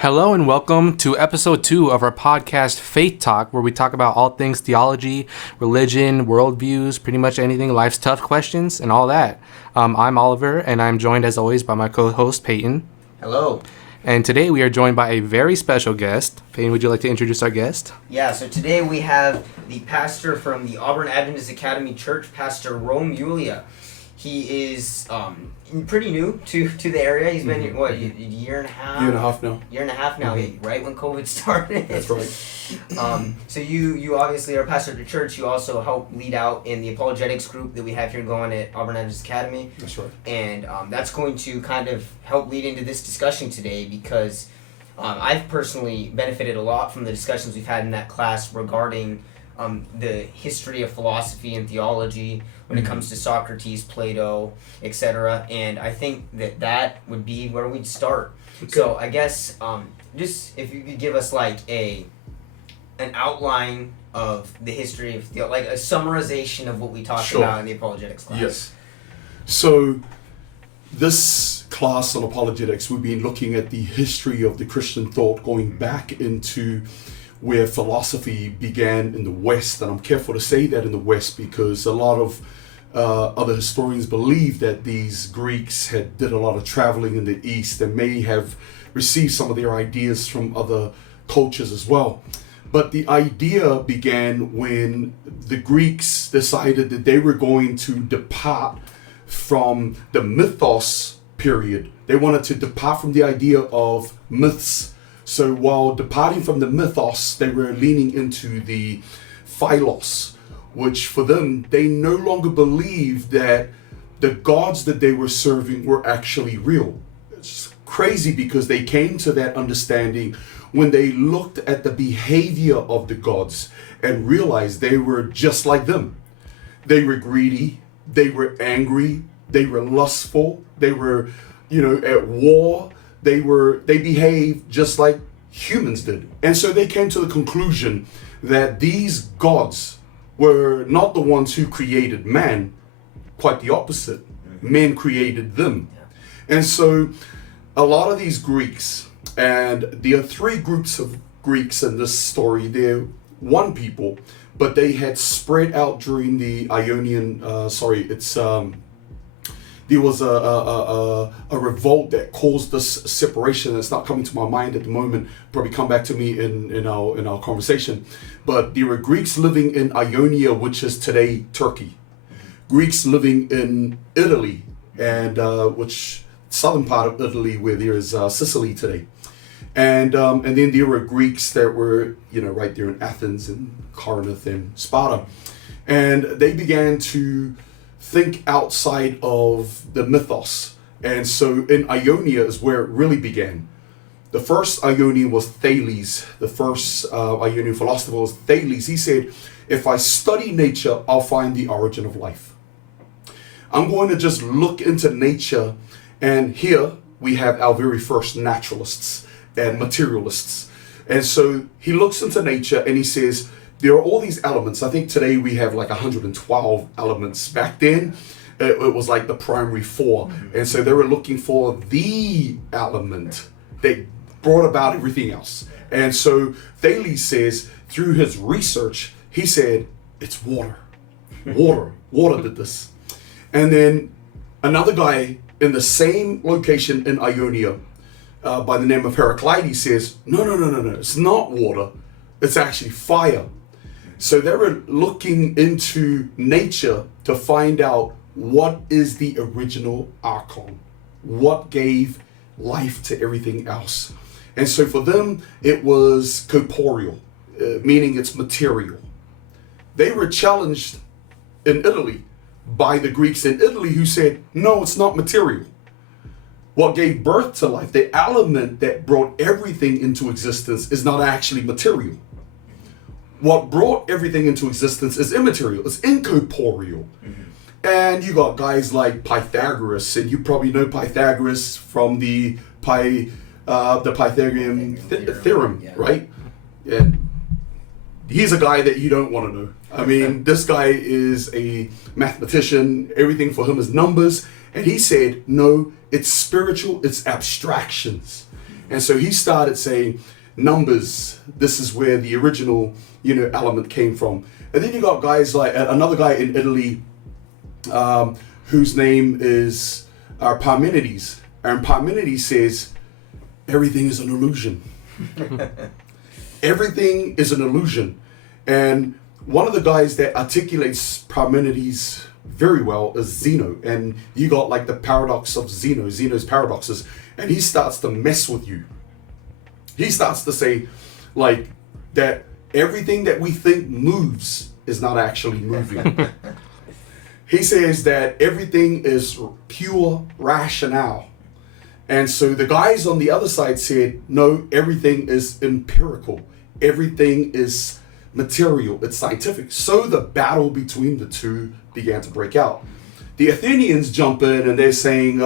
Hello and welcome to episode 2 of our podcast Faith Talk, where we talk about all things theology, religion, worldviews, pretty much anything, life's tough questions, and all that. I'm Oliver, and I'm joined as always by my co-host Peyton. Hello. And today we are joined by a very special guest. Peyton, would you like to introduce our guest? Yeah, so today we have the pastor from the Auburn Adventist Academy Church, Pastor Rome Ulia. He is pretty new to the area. He's been here, a year and a half? Year and a half now. Year and a half now, right when COVID started. That's right. So you obviously are a pastor at the church. You also help lead out in the apologetics group that we have here going at Auburn Adventist Academy. That's right. And that's going to kind of help lead into this discussion today because I've personally benefited a lot from the discussions we've had in that class regarding the history of philosophy and theology when it comes to Socrates, Plato, etc. And I think that would be where we'd start. Okay. So I guess just if you could give us like an outline of the history of like a summarization of what we talked about in the apologetics class. Yes. So this class on apologetics, we've been looking at the history of the Christian thought going back into where philosophy began in the West, and I'm careful to say that in the West because a lot of other historians believe that these Greeks did a lot of traveling in the East and may have received some of their ideas from other cultures as well. But the idea began when the Greeks decided that they were going to depart from the mythos period. They wanted to depart from the idea of myths. So while departing from the mythos, they were leaning into the philos, which for them, they no longer believed that the gods that they were serving were actually real. It's crazy because they came to that understanding when they looked at the behavior of the gods and realized they were just like them. They were greedy, they were angry, they were lustful, they were, at war. They behaved just like humans did. And so they came to the conclusion that these gods were not the ones who created man, quite the opposite. Men created them. And so a lot of these Greeks, and there are three groups of Greeks in this story. They're one people, but they had spread out during the Ionian, there was a revolt that caused this separation. It's not coming to my mind at the moment. Probably come back to me in our conversation. But there were Greeks living in Ionia, which is today Turkey. Greeks living in Italy, and which southern part of Italy where there is Sicily today. And then there were Greeks that were right there in Athens and Corinth and Sparta, and they began to think outside of the mythos. And so in Ionia is where it really began. The first Ionian was Thales. The first Ionian philosopher was Thales. He said, if I study nature, I'll find the origin of life. I'm going to just look into nature. And here we have our very first naturalists and materialists. And so he looks into nature and he says, there are all these elements. I think today we have like 112 elements. Back then, it was like the primary four. And so they were looking for the element that brought about everything else. And so Thales says, through his research, he said, it's water. Water did this. And then another guy in the same location in Ionia, by the name of Heraclides, says, no, it's not water. It's actually fire. So they were looking into nature to find out what is the original archon, what gave life to everything else. And so for them, it was corporeal, meaning it's material. They were challenged in Italy by the Greeks in Italy who said, no, it's not material. What gave birth to life, the element that brought everything into existence, is not actually material. What brought everything into existence is immaterial, it's incorporeal. And you got guys like Pythagoras, and you probably know Pythagoras from the Pythagorean theorem, right? And he's a guy that you don't want to know. I mean, this guy is a mathematician, everything for him is numbers, and he said, no, it's spiritual, it's abstractions. And so he started saying, numbers, this is where the original, element came from. And then you got guys like another guy in Italy, whose name is Parmenides. And Parmenides says, everything is an illusion. Everything is an illusion. And one of the guys that articulates Parmenides very well is Zeno. And you got like the paradox of Zeno's paradoxes. And he starts to mess with you. He starts to say like that everything that we think moves is not actually moving. He says that everything is pure rationale. And so the guys on the other side said, no, everything is empirical. Everything is material. It's scientific. So the battle between the two began to break out. The Athenians jump in and they're saying,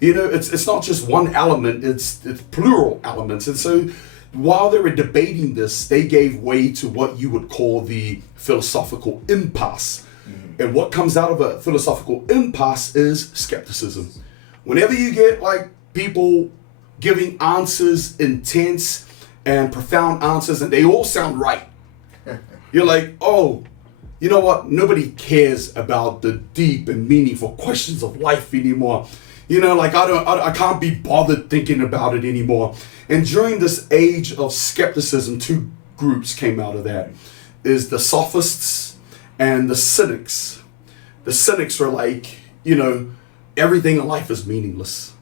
it's not just one element, it's plural elements. And so while they were debating this, they gave way to what you would call the philosophical impasse. And what comes out of a philosophical impasse is skepticism. Whenever you get like people giving answers, intense and profound answers, and they all sound right, you're like, oh, you know what? Nobody cares about the deep and meaningful questions of life anymore. I can't be bothered thinking about it anymore. And during this age of skepticism, two groups came out of that. Is the sophists and the cynics. The cynics were like, everything in life is meaningless.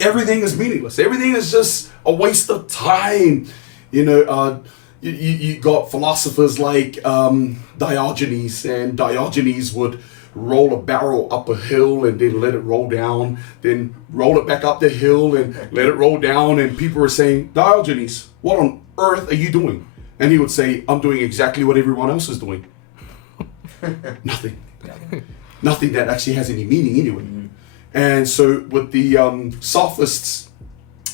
Everything is meaningless. Everything is just a waste of time. You got philosophers like Diogenes, and Diogenes would roll a barrel up a hill and then let it roll down, then roll it back up the hill and let it roll down. And people were saying, Diogenes, what on earth are you doing? And he would say, I'm doing exactly what everyone else is doing. Nothing. Nothing that actually has any meaning anyway. Mm-hmm. And so with the sophists,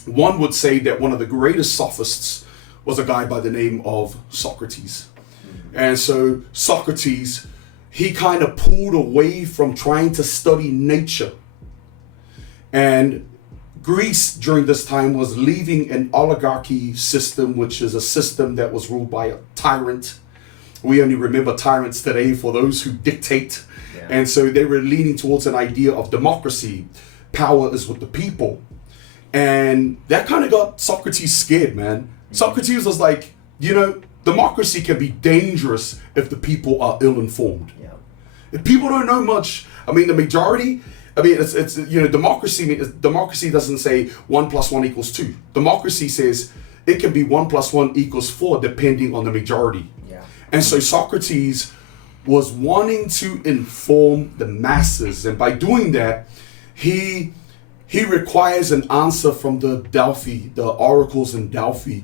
one would say that one of the greatest sophists was a guy by the name of Socrates. Mm-hmm. And so Socrates, he kind of pulled away from trying to study nature. And Greece during this time was leaving an oligarchy system, which is a system that was ruled by a tyrant. We only remember tyrants today for those who dictate. Yeah. And so they were leaning towards an idea of democracy. Power is with the people. And that kind of got Socrates scared, man. Mm-hmm. Socrates was like, democracy can be dangerous if the people are ill-informed. Yeah. If people don't know much, the majority, it's democracy doesn't say 1 + 1 = 2. Democracy says it can be 1 + 1 = 4 depending on the majority. Yeah. And so Socrates was wanting to inform the masses, and by doing that, he requires an answer from the oracles in Delphi.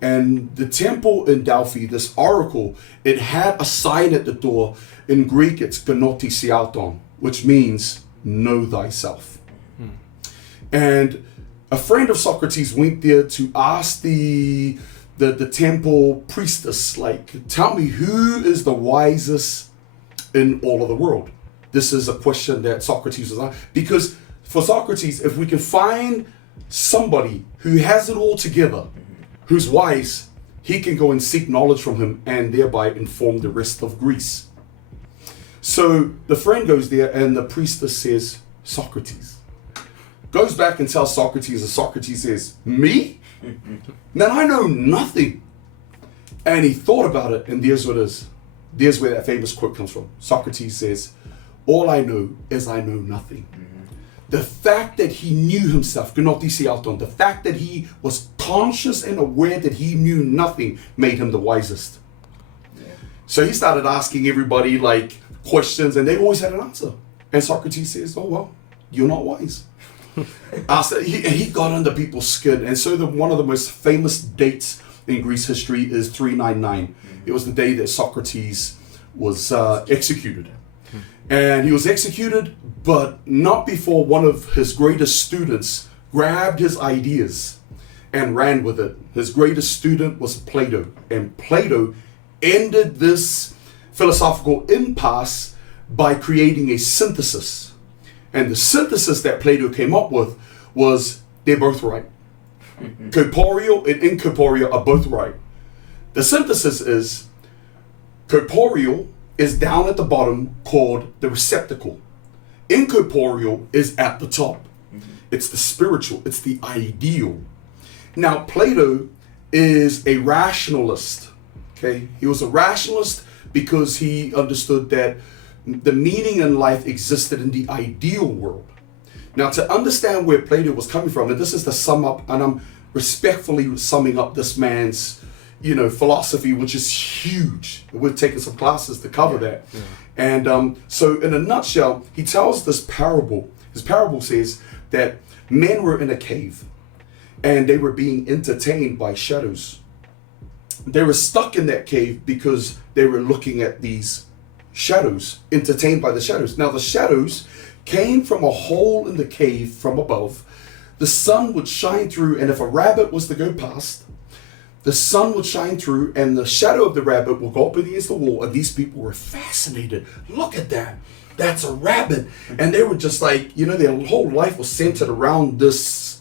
And the temple in Delphi, this oracle, it had a sign at the door. In Greek, it's gnotisiaton, which means know thyself. And a friend of Socrates went there to ask the temple priestess, like, tell me, who is the wisest in all of the world? This is a question that Socrates was asked. Because for Socrates, if we can find somebody who has it all together, who's wise, he can go and seek knowledge from him and thereby inform the rest of Greece. So the friend goes there and the priestess says, Socrates. Goes back and tells Socrates, and Socrates says, me? Man, I know nothing. And he thought about it, and there's what it is. There's where that famous quote comes from. Socrates says, all I know is I know nothing. The fact that he knew himself, gnotisiaton, the fact that he was conscious and aware that he knew nothing made him the wisest. Yeah. So he started asking everybody like questions, and they always had an answer. And Socrates says, oh, well, you're not wise. He got under people's skin. And so one of the most famous dates in Greece history is 399. It was the day that Socrates was executed. And he was executed, but not before one of his greatest students grabbed his ideas and ran with it. His greatest student was Plato. And Plato ended this philosophical impasse by creating a synthesis. And the synthesis that Plato came up with was, they're both right. Corporeal and incorporeal are both right. The synthesis is corporeal is down at the bottom called the receptacle. Incorporeal is at the top. It's the spiritual. It's the ideal. Now, Plato is a rationalist. Okay, he was a rationalist because he understood that the meaning in life existed in the ideal world. Now, to understand where Plato was coming from, and this is the sum up, and I'm respectfully summing up this man's, philosophy, which is huge. We're taking some classes to cover that. Yeah. And so in a nutshell, he tells this parable. His parable says that men were in a cave and they were being entertained by shadows. They were stuck in that cave because they were looking at these shadows, entertained by the shadows. Now the shadows came from a hole in the cave from above. The sun would shine through, and if a rabbit was to go past, the sun would shine through and the shadow of the rabbit will go up against the wall, and these people were fascinated. Look at that. That's a rabbit. And they were just like, their whole life was centered around these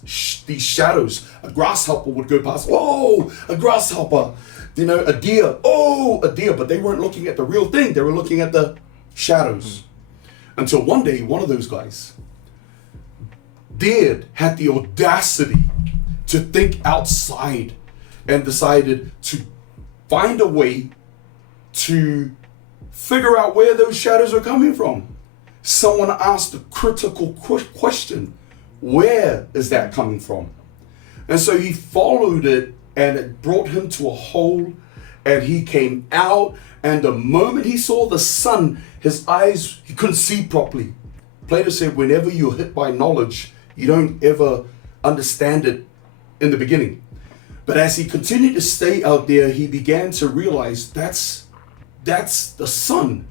shadows. A grasshopper would go past. Whoa, a grasshopper. A deer. Oh, a deer. But they weren't looking at the real thing. They were looking at the shadows. Until one day, one of those guys had the audacity to think outside and decided to find a way to figure out where those shadows are coming from. Someone asked a critical question, where is that coming from? And so he followed it, and it brought him to a hole, and he came out, and the moment he saw the sun, his eyes, he couldn't see properly. Plato said, whenever you're hit by knowledge, you don't ever understand it in the beginning. But as he continued to stay out there, he began to realize that's the sun.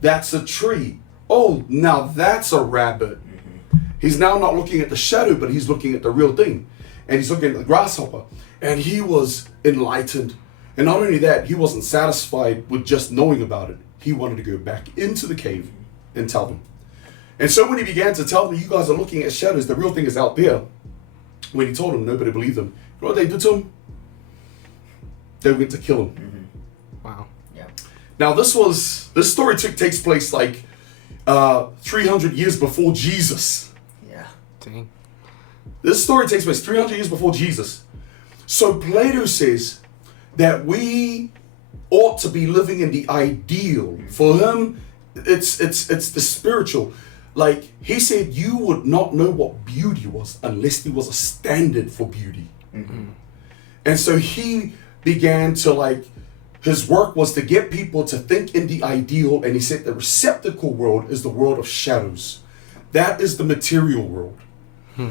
That's a tree. Oh, now that's a rabbit. He's now not looking at the shadow, but he's looking at the real thing. And he's looking at the grasshopper. And he was enlightened. And not only that, he wasn't satisfied with just knowing about it. He wanted to go back into the cave and tell them. And so when he began to tell them, you guys are looking at shadows, the real thing is out there. When he told them, nobody believed him. You know what they did to him? They went to kill him. Wow. Yeah. Now this story takes place like 300 years before Jesus. Yeah. Dang. This story takes place 300 years before Jesus. So Plato says that we ought to be living in the ideal. For him, it's the spiritual. Like he said, you would not know what beauty was unless there was a standard for beauty. And so he began to his work was to get people to think in the ideal, and he said the receptacle world is the world of shadows. That is the material world.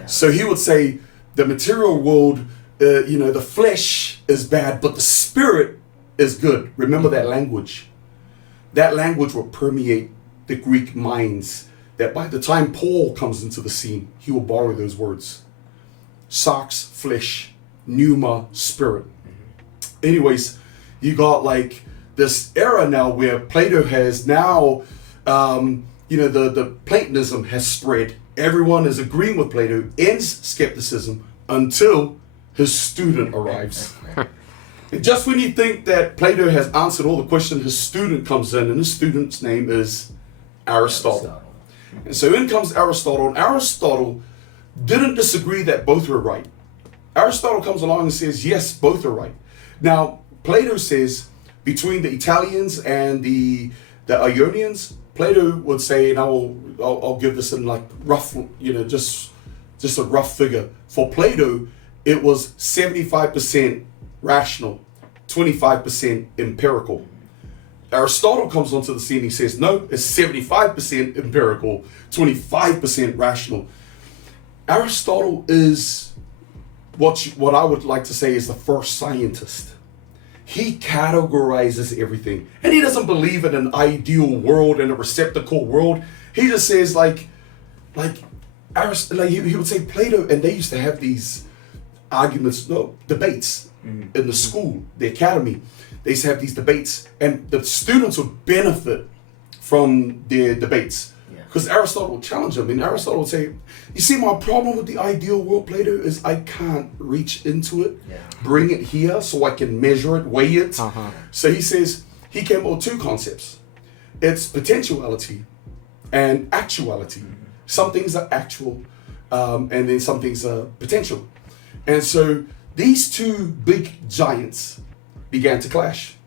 So he would say the material world, the flesh is bad, but the spirit is good. Remember that language. That language will permeate the Greek minds, that by the time Paul comes into the scene, he will borrow those words. Sarx, flesh, pneuma, spirit. Anyways, you got this era now where Plato has now, the Platonism has spread. Everyone is agreeing with Plato, ends skepticism until his student arrives. And just when you think that Plato has answered all the questions, his student comes in, and his student's name is Aristotle. And so in comes Aristotle, and Aristotle didn't disagree that both were right. Aristotle comes along and says, yes, both are right. Now, Plato says between the Italians and the Ionians, Plato would say, and I'll give this in rough, just a rough figure. For Plato, it was 75% rational, 25% empirical. Aristotle comes onto the scene, he says, no, it's 75% empirical, 25% rational. Aristotle is what I would like to say is the first scientist. He categorizes everything, and he doesn't believe in an ideal world and a receptacle world. He just says he would say Plato, and they used to have these debates in the school, the academy. They used to have these debates, and the students would benefit from their debates Because Aristotle would challenge him, and Aristotle would say, you see, my problem with the ideal world, Plato, is I can't reach into it, bring it here so I can measure it, weigh it. So he says, he came up with two concepts. It's potentiality and actuality. Some things are actual, and then some things are potential. And so these two big giants began to clash.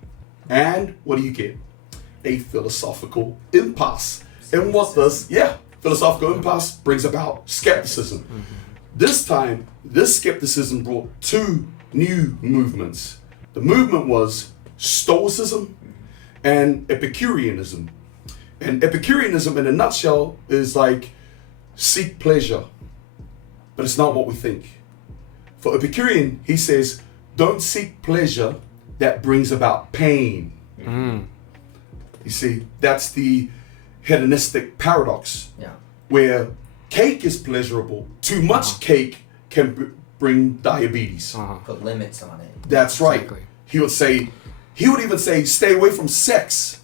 And what do you get? A philosophical impasse. And what does, philosophical impasse brings about skepticism. This time, this skepticism brought two new movements. The movement was Stoicism and Epicureanism. And Epicureanism, in a nutshell, is like seek pleasure, but it's not what we think. For Epicurean, he says, don't seek pleasure that brings about pain. You see, that's the hedonistic paradox, where cake is pleasurable. Too much cake can bring diabetes. Put limits on it. That's right. Exactly. He would even say, stay away from sex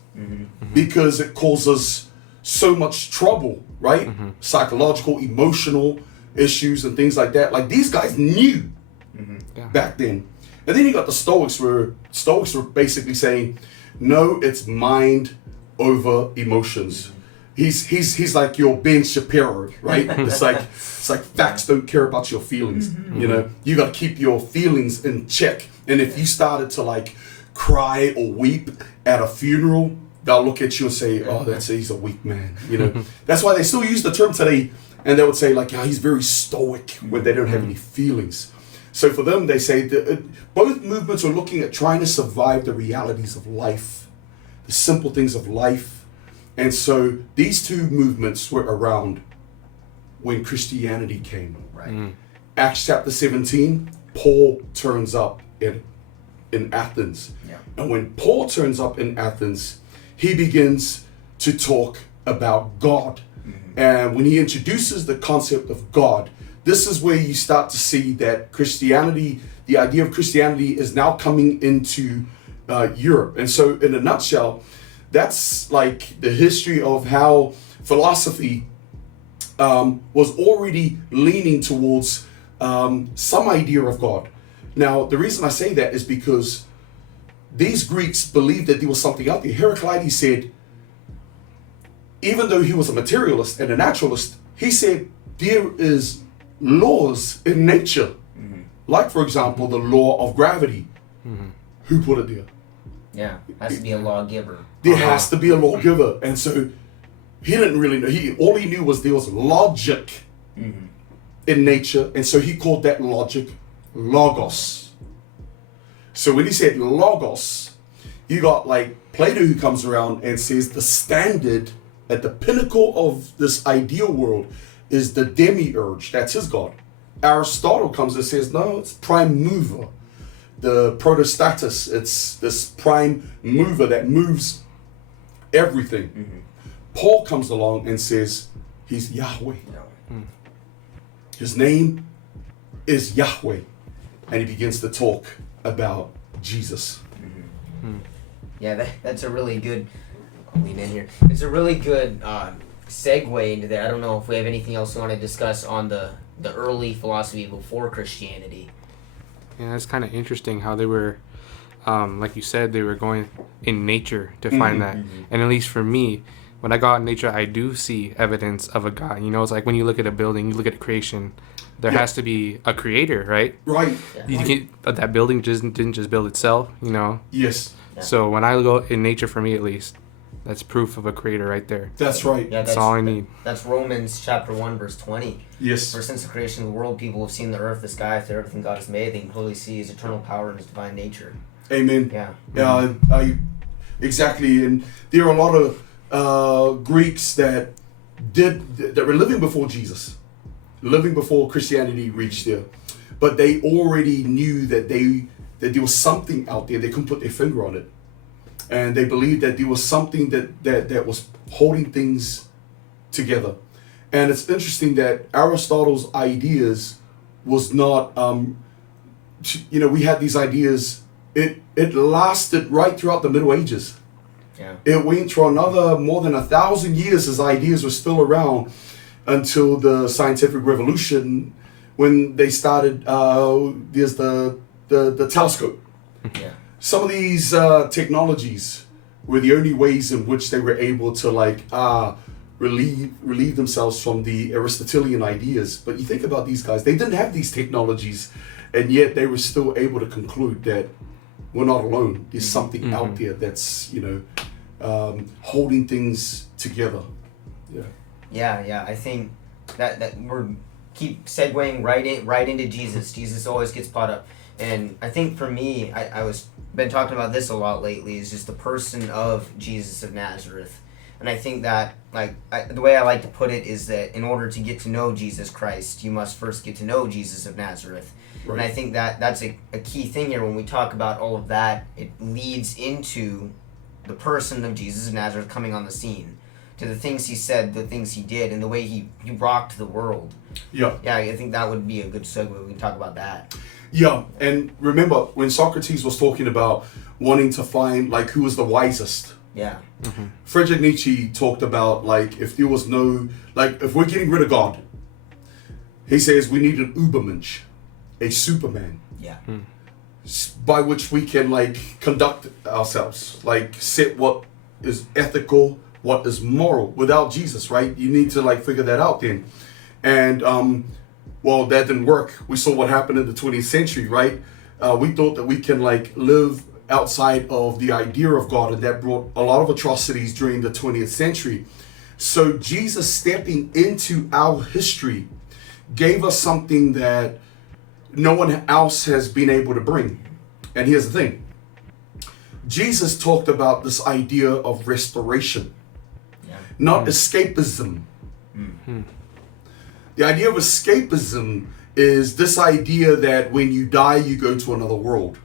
because it causes so much trouble, right? Psychological, emotional issues and things like that. Like these guys knew back then. And then you got the Stoics, where Stoics were basically saying, no, it's mind over emotions. He's like your Ben Shapiro, right? It's like facts don't care about your feelings. You know, you got to keep your feelings in check. And if you started to like cry or weep at a funeral, they'll look at you and say, "Oh, he's a weak man." You know, that's why they still use the term today, and they would say like, "Yeah, he's very stoic," when they don't have any feelings. So for them, they say that both movements are looking at trying to survive the realities of life, the simple things of life. And so these two movements were around when Christianity came. Right. Acts chapter 17, Paul turns up in Athens. And when Paul turns up in Athens, he begins to talk about God. And when he introduces the concept of God, this is where you start to see that Christianity, the idea of Christianity, is now coming into Europe. And so in a nutshell, that's like the history of how philosophy was already leaning towards some idea of God. Now, the reason I say that is because these Greeks believed that there was something out there. Heraclides said, even though he was a materialist and a naturalist, he said there is laws in nature. Like, for example, the law of gravity. Who put it there? Yeah, has to be a lawgiver. There has to be a lawgiver. And so he didn't really know. All he knew was there was logic in nature. And so he called that logic logos. So when he said logos, you got like Plato, who comes around and says the standard at the pinnacle of this ideal world is the demiurge. That's his god. Aristotle comes and says, no, it's prime mover. The protostatus, it's this prime mover that moves everything. Paul comes along and says he's Yahweh. His name is Yahweh. And he begins to talk about Jesus. Yeah, that's a really good, I'll lean in here. It's a really good segue into that. I don't know if we have anything else we want to discuss on the early philosophy before Christianity. Yeah, it's kind of interesting how they were, like you said, they were going in nature to find that. And at least for me, when I go out in nature, I do see evidence of a God. You know, it's like when you look at a building, you look at creation, there has to be a creator, right? Right. That building didn't just build itself, you know? Yes. So when I go in nature, for me at least, that's proof of a creator right there. That's right. Yeah, that's all I need. That's Romans chapter 1, verse 20. Yes. For since the creation of the world, people have seen the earth, the sky, through everything God has made. They can clearly see his eternal power and his divine nature. Amen. Yeah. Yeah, exactly. And there are a lot of Greeks that were living before Jesus, living before Christianity reached there, but they already knew that there was something out there. They couldn't put their finger on it, and they believed that there was something that was holding things together. And it's interesting that Aristotle's ideas was not, we had these ideas. It lasted right throughout the Middle Ages. Yeah. It went for another more than 1,000 years. His ideas were still around until the scientific revolution, when they started. There's the telescope. Yeah. Some of these technologies were the only ways in which they were able to relieve themselves from the Aristotelian ideas. But you think about these guys; they didn't have these technologies, and yet they were still able to conclude that we're not alone. There's something out there that's holding things together. Yeah. Yeah. I think that we're keep segueing right into Jesus. Jesus always gets brought up, and I think for me, I was been talking about this a lot lately. Is just the person of Jesus of Nazareth, and I think that the way I like to put it is that in order to get to know Jesus Christ, you must first get to know Jesus of Nazareth. Right. And I think that that's a key thing here when we talk about all of that. It leads into the person of Jesus of Nazareth coming on the scene, to the things he said, the things he did, and the way he rocked the world. Yeah, I think that would be a good segue. We can talk about that. Yeah, and remember when Socrates was talking about wanting to find who was the wisest. Yeah. Friedrich Nietzsche talked about if there was no if we're getting rid of God, he says we need an Übermensch, a Superman. Yeah. By which we can conduct ourselves, set what is ethical, what is moral. Without Jesus, right? You need to figure that out then. And well, that didn't work. We saw what happened in the 20th century, right? We thought that we can live outside of the idea of God, and that brought a lot of atrocities during the 20th century. So Jesus stepping into our history gave us something that no one else has been able to bring. And here's the thing. Jesus talked about this idea of restoration, not escapism. The idea of escapism is this idea that when you die, you go to another world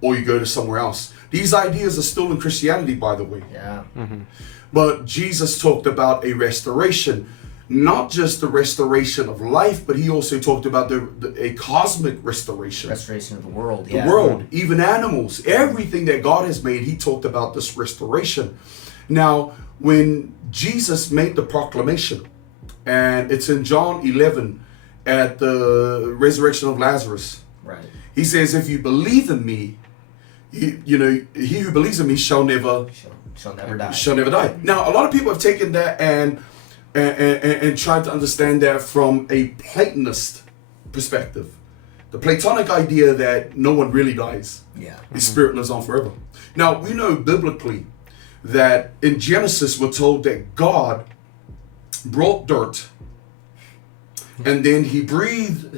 or you go to somewhere else. These ideas are still in Christianity, by the way. Yeah. But Jesus talked about a restoration, not just the restoration of life, but he also talked about a cosmic restoration. Restoration of the world. The world, even animals, everything that God has made, he talked about this restoration. Now, when Jesus made the proclamation, and it's in John 11 at the resurrection of Lazarus. Right. He says, if you believe in me, he who believes in me shall never die. Shall never die. Now, a lot of people have taken that and tried to understand that from a Platonist perspective. The Platonic idea that no one really dies. Yeah. The spirit lives on forever. Now, we know biblically that in Genesis we're told that God brought dirt, and then he breathed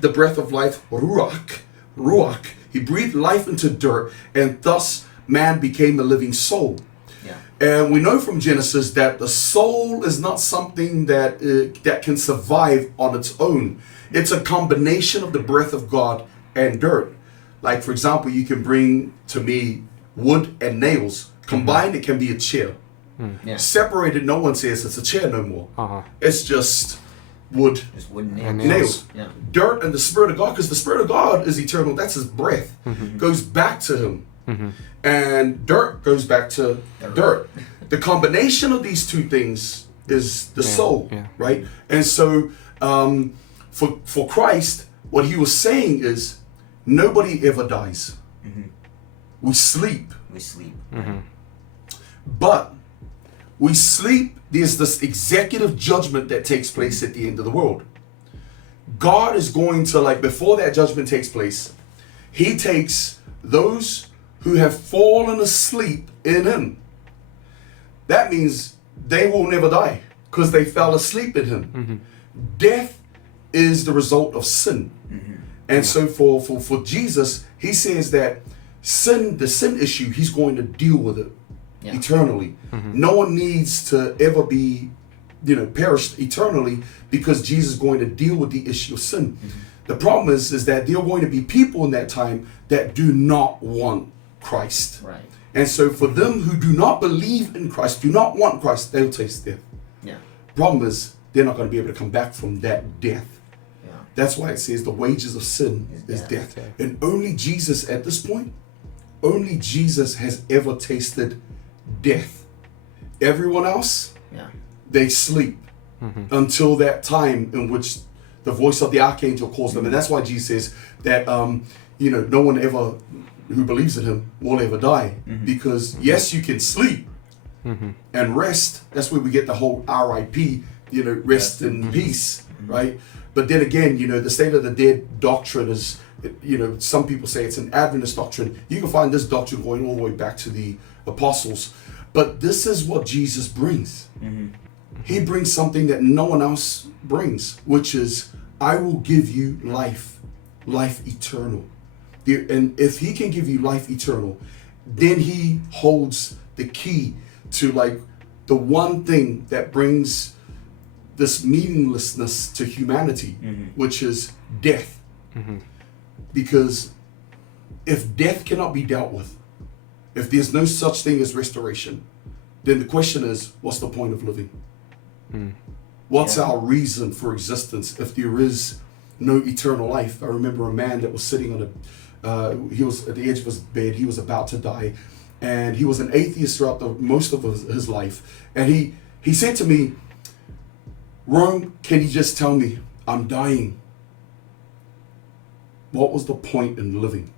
the breath of life, ruach. He breathed life into dirt, and thus man became a living soul. Yeah. And we know from Genesis that the soul is not something that can survive on its own. It's a combination of the breath of God and dirt. Like, for example, you can bring to me wood and nails. Combined, it can be a chair. Yeah. Separated, no one says it's a chair no more. It's just wood, and nails. Yeah. Dirt and the Spirit of God, because the Spirit of God is eternal. That's his breath. Goes back to him. And dirt goes back to dirt. The combination of these two things is the soul, right? And so for Christ, what he was saying is nobody ever dies. We sleep. But we sleep, there's this executive judgment that takes place at the end of the world. God is going to, before that judgment takes place, he takes those who have fallen asleep in him. That means they will never die because they fell asleep in him. Death is the result of sin. And so for Jesus, he says that the sin issue, he's going to deal with it eternally. No one needs to ever be, perished eternally because Jesus is going to deal with the issue of sin. The problem is that there are going to be people in that time that do not want Christ. Right. And so for them who do not believe in Christ, do not want Christ, they'll taste death. Yeah. Problem is, they're not going to be able to come back from that death. Yeah. That's why it says the wages of sin is death. And only Jesus at this point, only Jesus has ever tasted death. Everyone else, Yeah. they sleep until that time in which the voice of the archangel calls them. And that's why Jesus says that, no one ever who believes in him will ever die. Because yes, you can sleep and rest. That's where we get the whole RIP, rest in peace, right? But then again, the state of the dead doctrine is, some people say it's an Adventist doctrine. You can find this doctrine going all the way back to the apostles. But this is what Jesus brings. He brings something that no one else brings, which is, I will give you life eternal. And if he can give you life eternal, then he holds the key to the one thing that brings this meaninglessness to humanity, which is death. Because if death cannot be dealt with, if there's no such thing as restoration, then the question is, what's the point of living? What's our reason for existence if there is no eternal life? I remember a man that was sitting on he was at the edge of his bed. He was about to die, and he was an atheist throughout most of his life. And he said to me, Rome, can you just tell me, I'm dying. What was the point in living?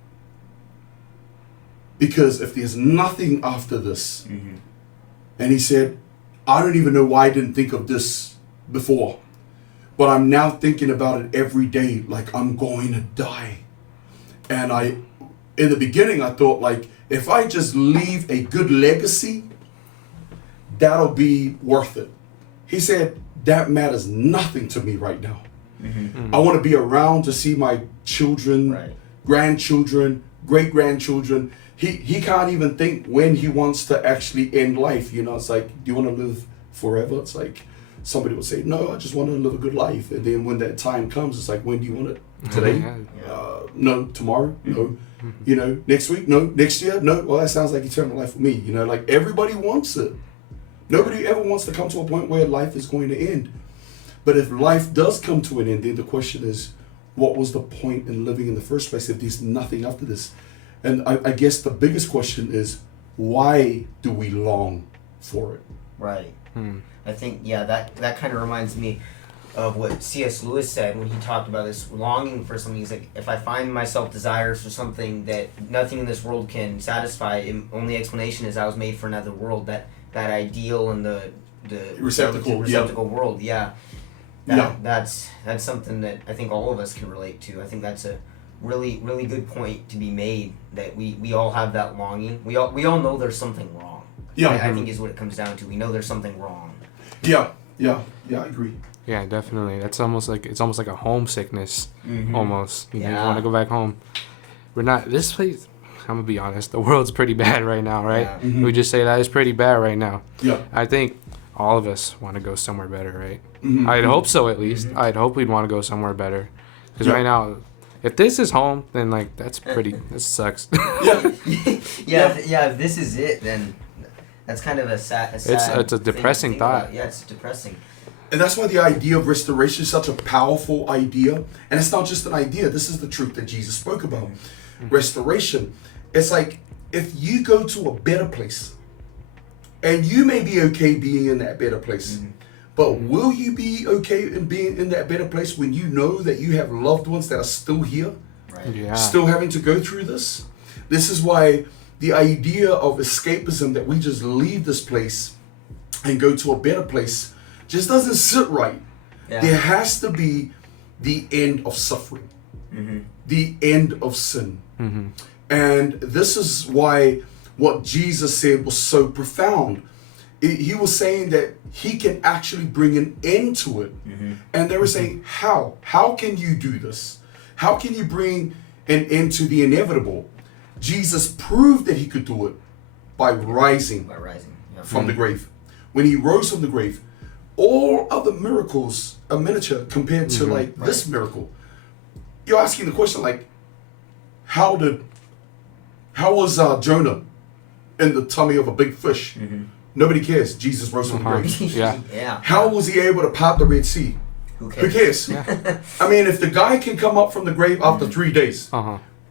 Because if there's nothing after this, and he said, I don't even know why I didn't think of this before, but I'm now thinking about it every day, like I'm going to die. And in the beginning, I thought, if I just leave a good legacy, that'll be worth it. He said, that matters nothing to me right now. I want to be around to see my children, grandchildren, great-grandchildren. He can't even think when he wants to actually end life. It's like, do you want to live forever? It's like somebody would say, no, I just want to live a good life. And then when that time comes, it's like, when do you want it? Today? No. Tomorrow? No. Next week? No. Next year? No. Well, that sounds like eternal life for me. Everybody wants it. Nobody ever wants to come to a point where life is going to end. But if life does come to an end, then the question is, what was the point in living in the first place if there's nothing after this? And I guess the biggest question is, why do we long for it? Right. I think, that kind of reminds me of what C.S. Lewis said when he talked about this longing for something. He's like, if I find myself desirous for something that nothing in this world can satisfy, only explanation is I was made for another world. That ideal and the receptacle world. That's something that I think all of us can relate to. I think that's a really, really good point to be made, that we all have that longing. We all know there's something wrong. I think is what it comes down to. We know there's something wrong. I agree. Yeah, definitely. It's almost like a homesickness. Almost. You want to go back home. We're not this place. I'm gonna be honest. The world's pretty bad right now, right? We just say that it's pretty bad right now. I think all of us want to go somewhere better, right? I'd hope so, at least. I'd hope we'd want to go somewhere better. Because right now, if this is home, then that sucks. If this is it, then that's kind of a sad it's a depressing thought. Yeah, it's depressing. And that's why the idea of restoration is such a powerful idea. And it's not just an idea. This is the truth that Jesus spoke about. Restoration. It's like, if you go to a better place, and you may be okay being in that better place, but will you be okay in being in that better place when you know that you have loved ones that are still here, still having to go through this? This is why the idea of escapism, that we just leave this place and go to a better place, just doesn't sit right. There has to be the end of suffering, the end of sin. And this is why what Jesus said was so profound. He was saying that he can actually bring an end to it. And they were saying, how? How can you do this? How can you bring an end to the inevitable? Jesus proved that he could do it by rising from the grave. When he rose from the grave, all other miracles are miniature compared to this miracle. You're asking the question, how was Jonah in the tummy of a big fish? Nobody cares. Jesus rose from the grave. How was he able to part the Red Sea? Who cares? I mean, if the guy can come up from the grave after 3 days,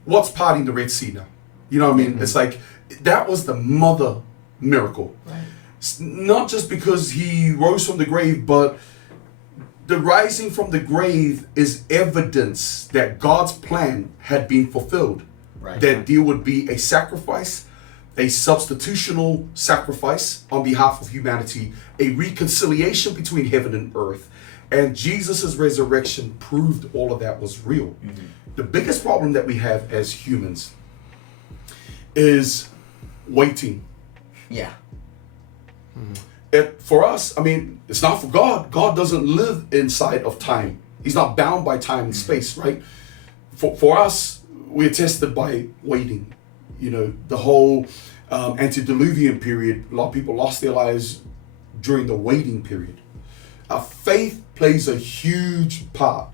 what's parting the Red Sea now? You know what I mean? It's like, that was the mother miracle. Right. Not just because he rose from the grave, but the rising from the grave is evidence that God's plan had been fulfilled. Right. That there would be a sacrifice, a substitutional sacrifice on behalf of humanity, a reconciliation between heaven and earth. And Jesus' resurrection proved all of that was real. Mm-hmm. The biggest problem that we have as humans is waiting. Yeah. For us, I mean, it's not for God. God doesn't live inside of time. He's not bound by time and space, right? For us, we're tested by waiting. You know, the whole antediluvian period, a lot of people lost their lives during the waiting period. Our faith plays a huge part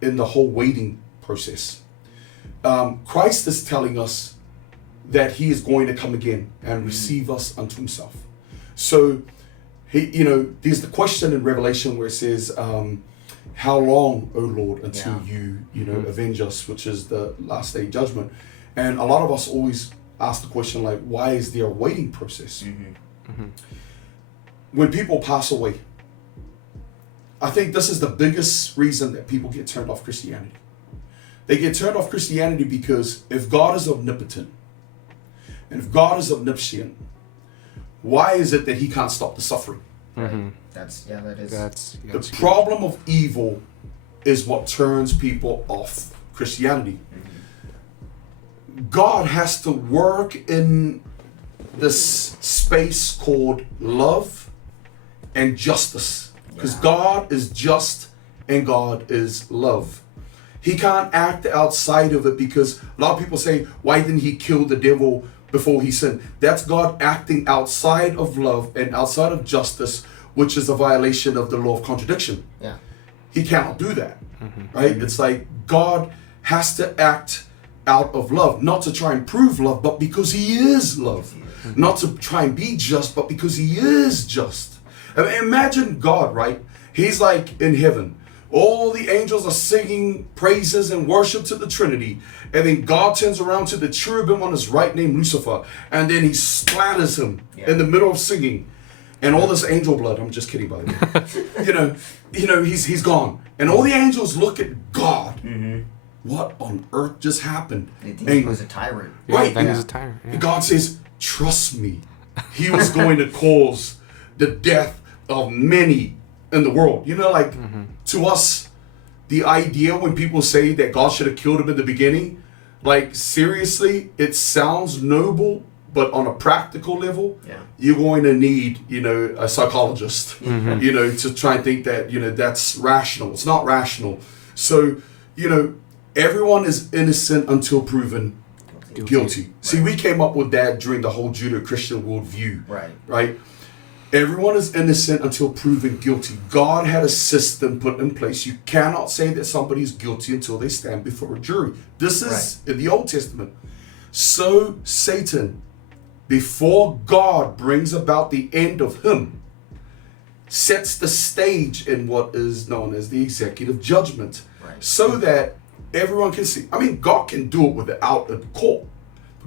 in the whole waiting process. Christ is telling us that he is going to come again and receive us unto himself. So, there's the question in Revelation where it says, how long, O Lord, until you avenge us, which is the last day judgment. And a lot of us always ask the question, like, why is there a waiting process? When people pass away, I think this is the biggest reason that people get turned off Christianity. They get turned off Christianity because if God is omnipotent, and if God is omniscient, why is it that he can't stop the suffering? Right. That is. The problem of evil is what turns people off Christianity. God has to work in this space called love and justice. Because God is just and God is love. He can't act outside of it, because a lot of people say, why didn't he kill the devil before he sinned? That's God acting outside of love and outside of justice, which is a violation of the law of contradiction. Yeah. He cannot do that, right? It's like God has to act out of love, not to try and prove love, but because he is love. Not to try and be just, but because he is just. I mean, imagine God, right? He's like in heaven. All the angels are singing praises and worship to the Trinity. And then God turns around to the cherubim on his right, named Lucifer. And then he splatters him in the middle of singing. And all this angel blood, I'm just kidding, by the way. He's gone. And all the angels look at God. What on earth just happened? They think he was a tyrant. Right. Then he's a tyrant. Yeah. And God says, trust me. He was going to cause the death of many in the world. To us, the idea when people say that God should have killed him in the beginning, like, seriously, it sounds noble, but on a practical level, you're going to need, a psychologist, to try and think that, that's rational. It's not rational. So, everyone is innocent until proven guilty. See, we came up with that during the whole Judeo-Christian worldview. Right? Everyone is innocent until proven guilty. God had a system put in place. You cannot say that somebody is guilty until they stand before a jury. This is in the Old Testament. So Satan, before God brings about the end of him, sets the stage in what is known as the executive judgment. So that everyone can see. I mean, God can do it without a court.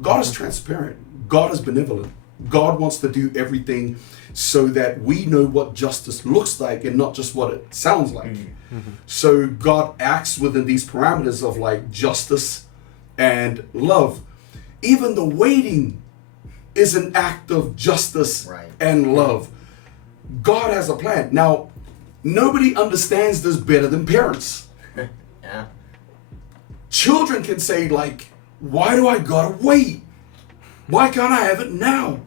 God is transparent. God is benevolent. God wants to do everything so that we know what justice looks like and not just what it sounds like. So God acts within these parameters of like justice and love. Even the waiting is an act of justice and love. God has a plan. Now, nobody understands this better than parents. Children can say, like, why do I gotta wait? Why can't I have it now?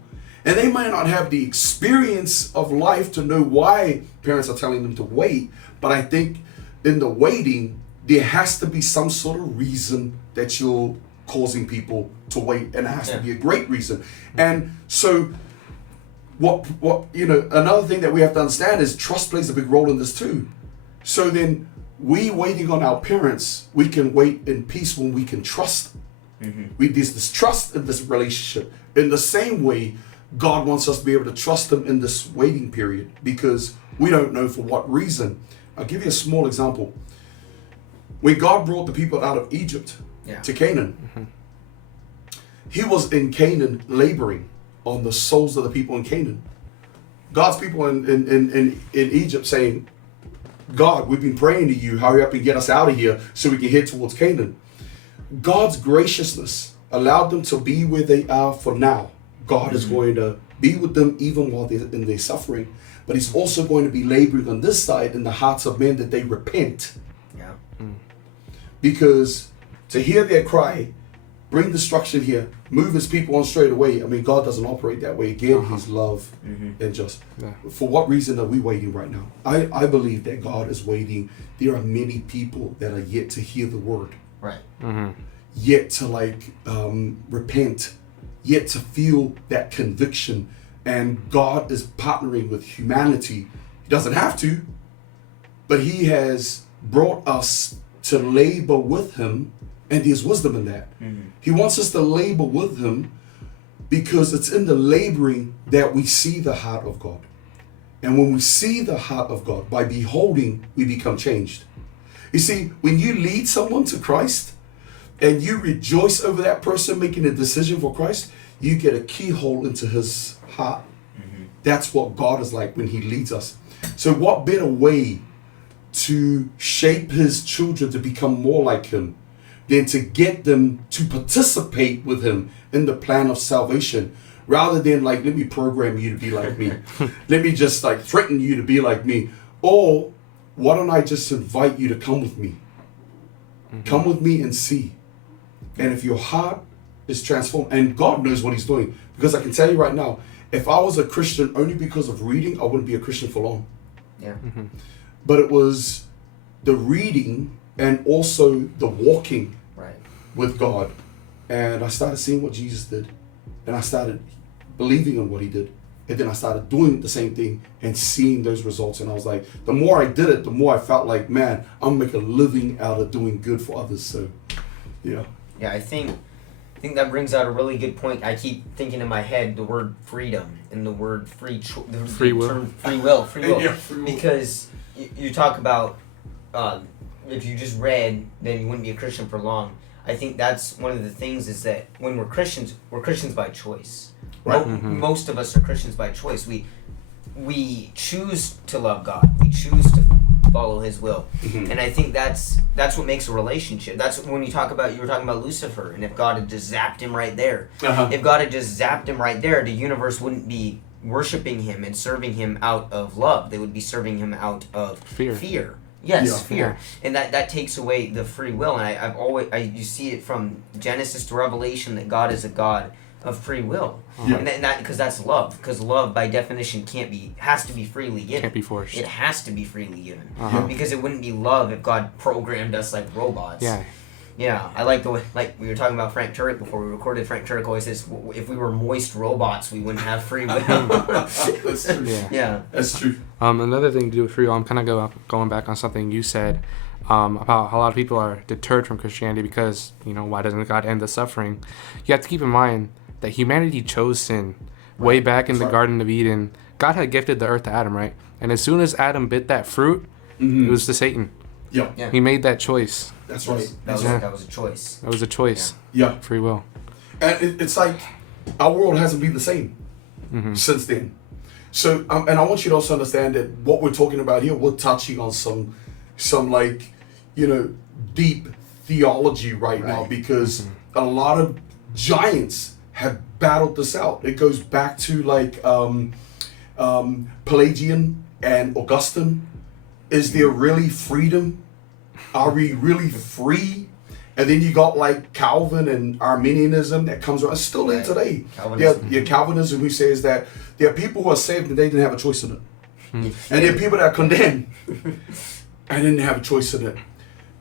And they might not have the experience of life to know why parents are telling them to wait. But I think in the waiting, there has to be some sort of reason that you're causing people to wait. And it has to be a great reason. And so what another thing that we have to understand is trust plays a big role in this too. So then we waiting on our parents, we can wait in peace when we can trust them. There's this trust in this relationship. In the same way, God wants us to be able to trust him in this waiting period, because we don't know for what reason. I'll give you a small example. When God brought the people out of Egypt to Canaan, he was in Canaan laboring. on the souls of the people in Canaan. God's people in Egypt saying, God, we've been praying to you, hurry up and get us out of here so we can head towards Canaan. God's graciousness allowed them to be where they are for now. God is going to be with them even while they're in their suffering. But he's also going to be laboring on this side in the hearts of men that they repent. Yeah. Because to hear their cry, bring destruction here, move his people on straight away. I mean, God doesn't operate that way. Again, he's love and just. Yeah. For what reason are we waiting right now? I believe that God is waiting. There are many people that are yet to hear the word. Right. Yet to repent, yet to feel that conviction. And God is partnering with humanity. He doesn't have to, but he has brought us to labor with him, and there's wisdom in that. He wants us to labor with him because it's in the laboring that we see the heart of God. And when we see the heart of God, by beholding, we become changed. You see, when you lead someone to Christ and you rejoice over that person making a decision for Christ, you get a keyhole into his heart. That's what God is like when he leads us. So what better way to shape his children to become more like him than to get them to participate with him in the plan of salvation, rather than let me program you to be like me. Let me just threaten you to be like me. Or why don't I just invite you to come with me? Come with me and see. And if your heart is transformed, and God knows what he's doing, because I can tell you right now, if I was a Christian only because of reading, I wouldn't be a Christian for long. Yeah. But it was the reading and also the walking with God. And I started seeing what Jesus did. And I started believing in what he did. And then I started doing the same thing and seeing those results. And I was like, the more I did it, the more I felt like, man, I'm making a living out of doing good for others. So, yeah. Yeah, I think that brings out a really good point. I keep thinking in my head the word freedom and the word free will. Free will. Yeah, free will. Because you talk about if you just read, then you wouldn't be a Christian for long. I think that's one of the things is that when we're Christians by choice. Right. Most of us are Christians by choice. We choose to love God. We choose to follow his will. And I think that's what makes a relationship. That's when you were talking about Lucifer, and if God had just zapped him right there. If God had just zapped him right there, the universe wouldn't be worshiping him and serving him out of love. They would be serving him out of fear. Yes, fear. And that takes away the free will. And you see it from Genesis to Revelation that God is a God of free will. And that because that's love. Because love by definition has to be freely given. Can't be forced. It has to be freely given. Because it wouldn't be love if God programmed us like robots. Yeah, I like the way, we were talking about Frank Turek before we recorded. Frank Turek always says, if we were moist robots, we wouldn't have free will. That's true. Yeah. That's true. Another thing to do with free will, I'm kind of going back on something you said about how a lot of people are deterred from Christianity because, why doesn't God end the suffering? You have to keep in mind that humanity chose sin way back in the Garden of Eden. God had gifted the earth to Adam, right? And as soon as Adam bit that fruit, it was to Satan. Yeah. He made that choice. That's right. That was a choice. That was a choice. Yeah. Free will. And it's like our world hasn't been the same since then. So, and I want you to also understand that what we're talking about here, we're touching on some deep theology right now because a lot of giants have battled this out. It goes back to Pelagian and Augustine. Is there really freedom? Are we really free? And then you got Calvin and Arminianism that comes around. It's still there today. Calvinism who says that there are people who are saved and they didn't have a choice in it. And there are people that are condemned and didn't have a choice in it.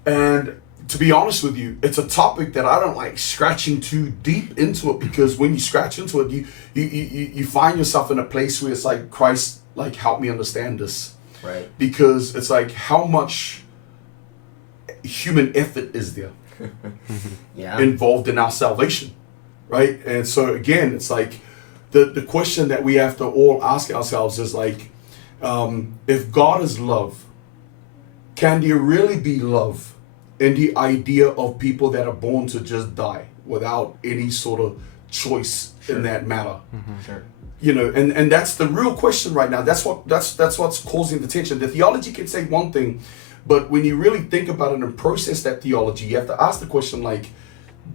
And to be honest with you, it's a topic that I don't like scratching too deep into it because when you scratch into it, you find yourself in a place where it's like, Christ, help me understand this. Right. Because it's how much human effort is there involved in our salvation, right? And so again, it's the question that we have to all ask ourselves is if God is love, can there really be love in the idea of people that are born to just die without any sort of choice in that matter. Sure. You know, and that's the real question right now. That's what's causing the tension. The theology can say one thing, but when you really think about it and process that theology, you have to ask the question, like,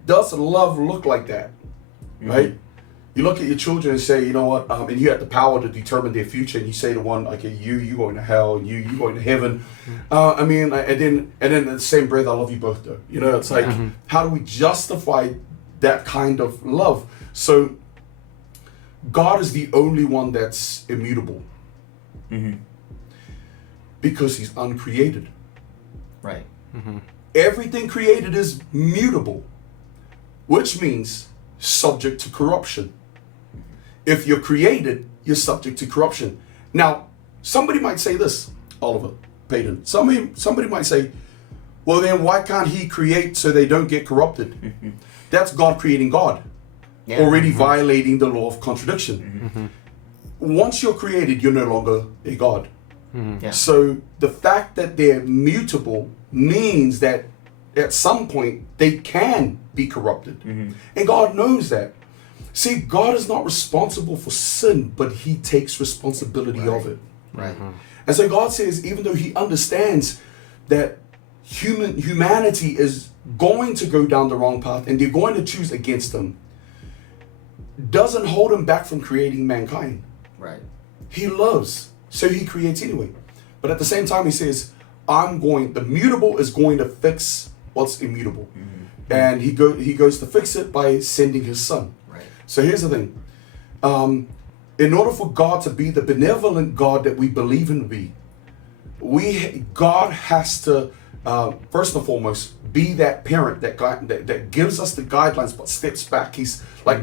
does love look like that? Right? You look at your children and say, you know what, and you have the power to determine their future, and you say to one, okay, you going to hell, and you going to heaven. I mean, and then in the same breath, I love you both though. You know, it's like, how do we justify that kind of love? So God is the only one that's immutable. Because he's uncreated. Right. Everything created is mutable, which means subject to corruption. If you're created, you're subject to corruption. Now, somebody might say this, Oliver, Payton. Somebody might say, well, then why can't he create so they don't get corrupted? That's God creating God, already violating the law of contradiction. Once you're created, you're no longer a God. So the fact that they're mutable means that at some point they can be corrupted. And God knows that. See, God is not responsible for sin, but he takes responsibility of it. Right. And so God says, even though he understands that humanity is going to go down the wrong path and they're going to choose against him, doesn't hold him back from creating mankind. Right. He loves, so he creates anyway. But at the same time, he says, the mutable is going to fix what's immutable. And he goes to fix it by sending his son. Right. So here's the thing. In order for God to be the benevolent God that we believe him to be, God has to, first and foremost, be that parent that gives us the guidelines but steps back. He's like,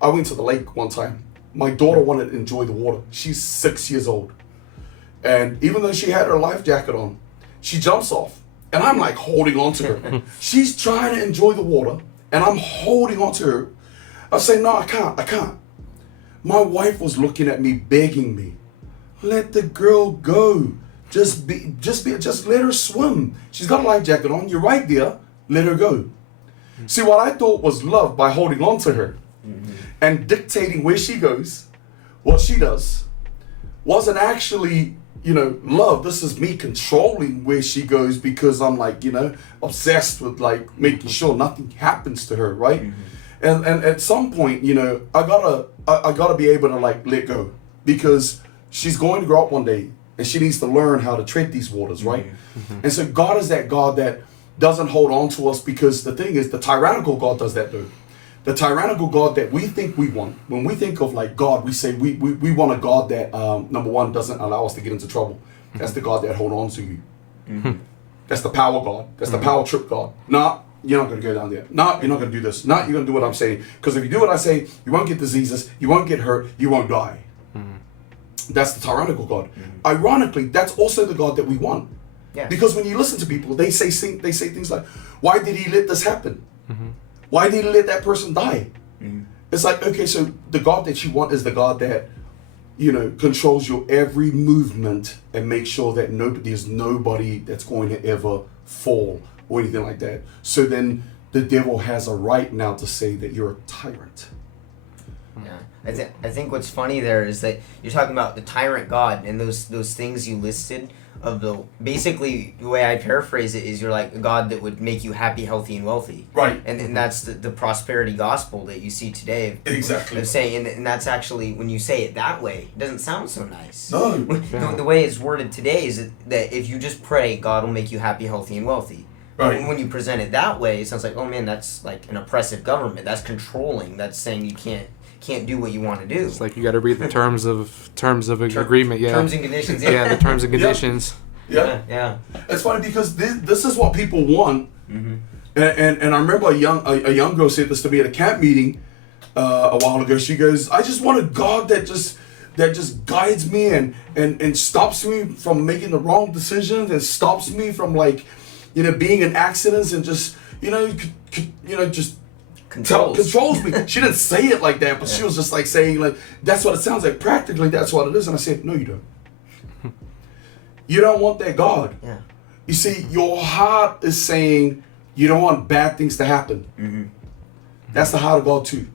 I went to the lake one time. My daughter wanted to enjoy the water. She's 6 years old. And even though she had her life jacket on, she jumps off. And I'm like holding on to her. She's trying to enjoy the water, and I'm holding on to her. I say, no, I can't. My wife was looking at me, begging me, let the girl go. Just let her swim. She's got a life jacket on. You're right there. Let her go. See, what I thought was love by holding on to her and dictating where she goes, what she does, wasn't actually, love. This is me controlling where she goes because I'm like, obsessed with like making sure nothing happens to her, right? And at some point, I gotta be able to like let go because she's going to grow up one day and she needs to learn how to tread these waters, right? And so God is that God that doesn't hold on to us, because the thing is, the tyrannical God does that though. The tyrannical God that we think we want, when we think of like God, we say we want a God that, number one, doesn't allow us to get into trouble. That's the God that hold on to you. That's the power God. That's the power trip God. Nah, you're not going to go down there. Nah, you're not going to do this. Nah, you're going to do what I'm saying. Because if you do what I say, you won't get diseases, you won't get hurt, you won't die. That's the tyrannical God. Ironically, that's also the God that we want. Yeah. Because when you listen to people, they say things like, why did he let this happen? Why did he let that person die? It's like, okay, so the God that you want is the God that, controls your every movement and makes sure that there's nobody that's going to ever fall or anything like that. So then the devil has a right now to say that you're a tyrant. Yeah, I think what's funny there is that you're talking about the tyrant God and those things you listed. Basically, the way I paraphrase it is, you're like a God that would make you happy, healthy, and wealthy. Right. And that's the prosperity gospel that you see today. Exactly. Of saying, and that's actually, when you say it that way, it doesn't sound so nice. No. The way it's worded today is that if you just pray, God will make you happy, healthy, and wealthy. Right. And when you present it that way, it sounds like, oh man, that's like an oppressive government. That's controlling. That's saying you can't do what you want to do. It's like you got to read the terms of agreement. Yeah. Terms and conditions. Yeah, the terms and conditions. Yeah. It's funny because this is what people want. And I remember a young girl said this to me at a camp meeting a while ago. She goes, I just want a God that just guides me and stops me from making the wrong decisions and stops me from like, being in accidents and just, just controls me. She didn't say it like that, but she was just like saying like, that's what it sounds like. Practically, that's what it is. And I said, no, you don't. You don't want that God. Yeah. You see, your heart is saying you don't want bad things to happen. That's the heart of God too.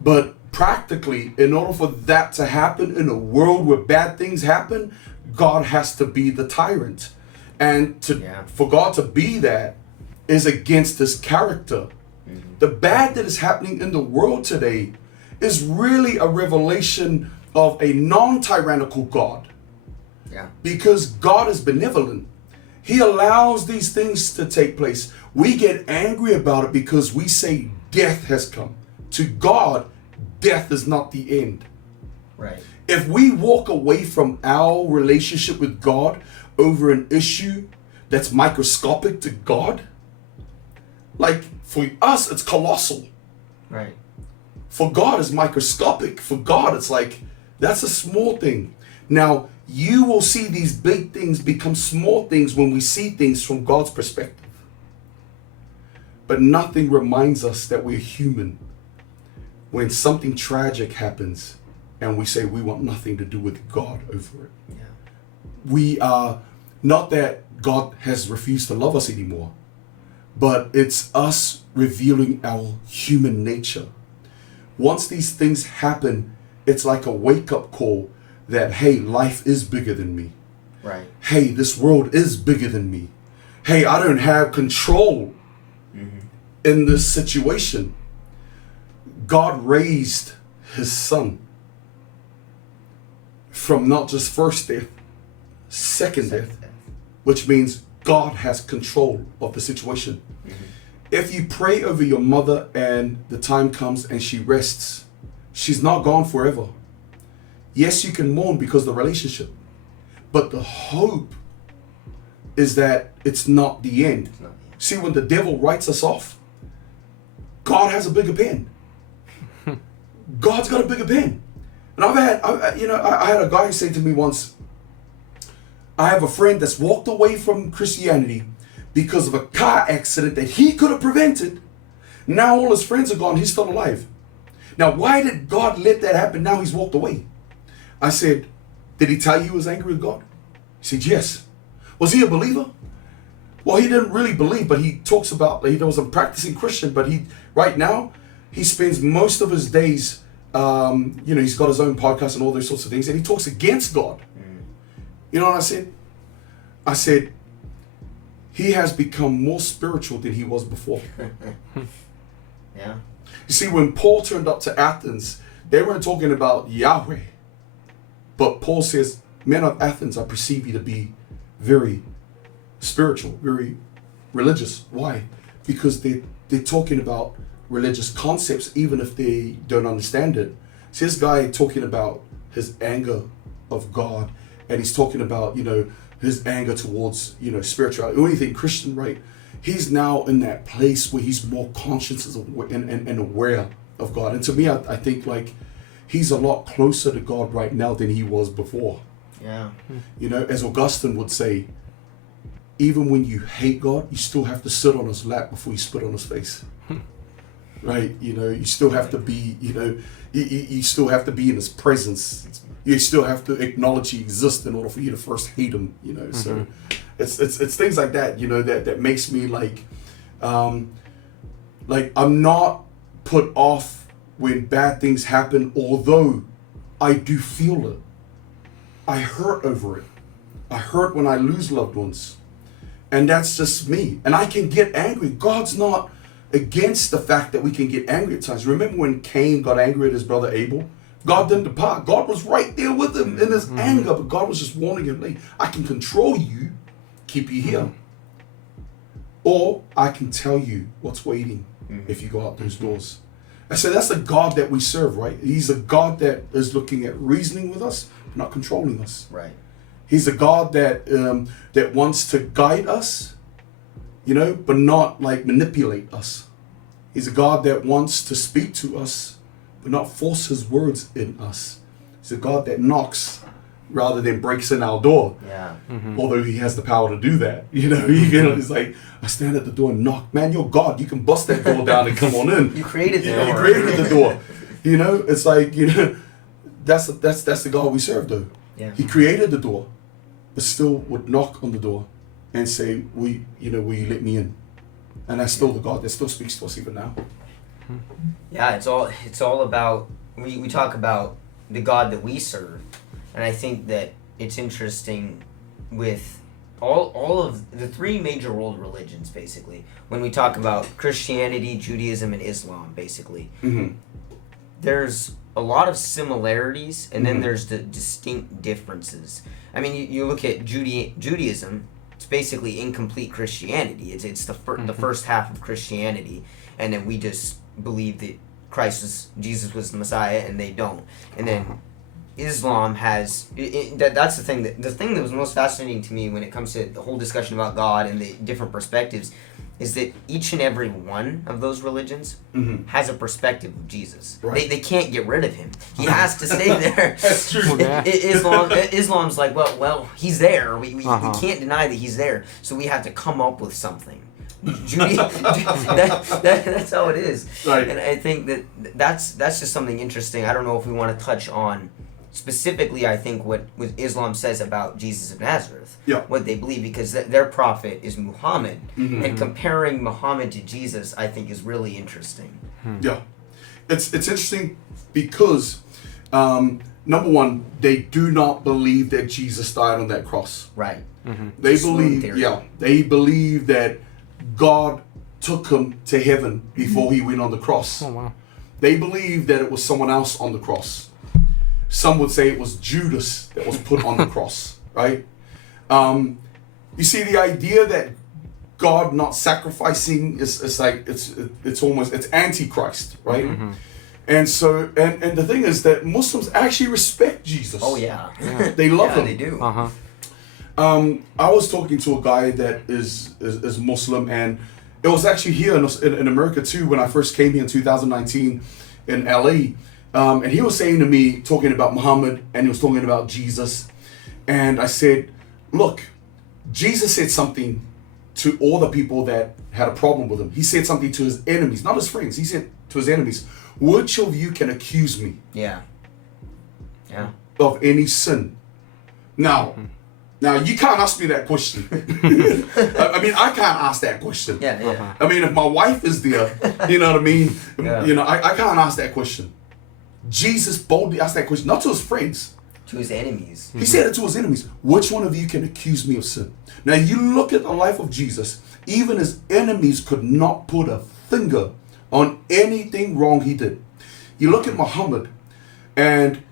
But practically, in order for that to happen in a world where bad things happen, God has to be the tyrant. And for God to be that is against his character. The bad that is happening in the world today is really a revelation of a non-tyrannical God. Yeah. Because God is benevolent. He allows these things to take place. We get angry about it because we say death has come. To God, death is not the end. Right. If we walk away from our relationship with God over an issue that's microscopic to God, like for us, it's colossal. Right. For God, it's microscopic. For God, it's like, that's a small thing. Now, you will see these big things become small things when we see things from God's perspective. But nothing reminds us that we're human when something tragic happens and we say we want nothing to do with God over it. Yeah. We are, not that God has refused to love us anymore, but it's us revealing our human nature. Once these things happen, it's like a wake-up call that, hey, life is bigger than me. Right. Hey, this world is bigger than me. Hey, I don't have control in this situation. God raised his son from not just first death, second death, which means God has control of the situation. If you pray over your mother and the time comes and she rests, she's not gone forever. Yes, you can mourn because of the relationship, but the hope is that it's not the end. See, when the devil writes us off, God has a bigger pen. God's got a bigger pen. And I had a guy say to me once, I have a friend that's walked away from Christianity because of a car accident that he could have prevented. Now all his friends are gone, he's still alive. Now, why did God let that happen? Now he's walked away. I said, did he tell you he was angry with God? He said, yes. Was he a believer? Well, he didn't really believe, but he talks about, he was a practicing Christian, but right now, he spends most of his days, he's got his own podcast and all those sorts of things, and he talks against God. You know what I said? I said, he has become more spiritual than he was before. Yeah. You see, when Paul turned up to Athens, they weren't talking about Yahweh. But Paul says, men of Athens, I perceive you to be very spiritual, very religious. Why? Because they're talking about religious concepts, even if they don't understand it. See, this guy talking about his anger of God, and he's talking about, his anger towards, spirituality, or anything Christian, right? He's now in that place where he's more conscious and aware of God. And to me, I think like he's a lot closer to God right now than he was before. Yeah. As Augustine would say, even when you hate God, you still have to sit on his lap before you spit on his face. Right? You still have to be, you still have to be in his presence. You still have to acknowledge he exists in order for you to first hate him, So it's things like that, that makes me like I'm not put off when bad things happen, although I do feel it. I hurt over it. I hurt when I lose loved ones. And that's just me. And I can get angry. God's not against the fact that we can get angry at times. Remember when Cain got angry at his brother Abel? God didn't depart. God was right there with him in his anger, but God was just warning him, like, I can control you, keep you here. Or I can tell you what's waiting if you go out those doors. I said, that's the God that we serve, right? He's a God that is looking at reasoning with us, not controlling us. Right. He's a God that that wants to guide us, but not like manipulate us. He's a God that wants to speak to us, but not force his words in us. He's a God that knocks rather than breaks in our door. Yeah. Although he has the power to do that. He's like, I stand at the door and knock. Man, you're God. You can bust that door down and come on in. You created the door. You created the door. It's like, that's the God we serve though. Yeah. He created the door, but still would knock on the door and say, will you let me in? And that's still the God that still speaks to us even now. Yeah, it's all about, we talk about the God that we serve, and I think that it's interesting with all of the three major world religions, basically. When we talk about Christianity, Judaism, and Islam, basically, there's a lot of similarities, and then there's the distinct differences. I mean, you look at Judaism, it's basically incomplete Christianity. It's the first half of Christianity, and then we just believe that Jesus was the Messiah, and they don't. And then Islam has that's the thing that was most fascinating to me when it comes to the whole discussion about God and the different perspectives, is that each and every one of those religions has a perspective of Jesus. Right. They can't get rid of him. He has to stay there. That's true. Islam's like, well, he's there. We can't deny that he's there. So we have to come up with something. That's how it is. Right. And I think that's just something interesting. I don't know if we want to touch on specifically, I think, what Islam says about Jesus of Nazareth, what they believe, because their prophet is Muhammad, and comparing Muhammad to Jesus, I think, is really interesting. Yeah, it's interesting because number one, they do not believe that Jesus died on that cross. Right. They believe that God took him to heaven before he went on the cross. Oh, wow. They believe that it was someone else on the cross. Some would say it was Judas that was put on the cross, right? You see, the idea that God not sacrificing is like it's almost Antichrist, right? And so and the thing is that Muslims actually respect Jesus. Oh yeah, they love him. They do. I was talking to a guy that is Muslim, and it was actually here in America too when I first came here in 2019 in LA. And he was saying to me, talking about Muhammad, and he was talking about Jesus. And I said, look, Jesus said something to all the people that had a problem with him. He said something to his enemies, not his friends. He said to his enemies, which of you can accuse me of any sin? Now, you can't ask me that question. I mean, I can't ask that question. Yeah. I mean, if my wife is there, you know what I mean? Yeah. You know, I can't ask that question. Jesus boldly asked that question, not to his friends. To his enemies. He said it to his enemies. Which one of you can accuse me of sin? Now, you look at the life of Jesus, even his enemies could not put a finger on anything wrong he did. You look at Muhammad, and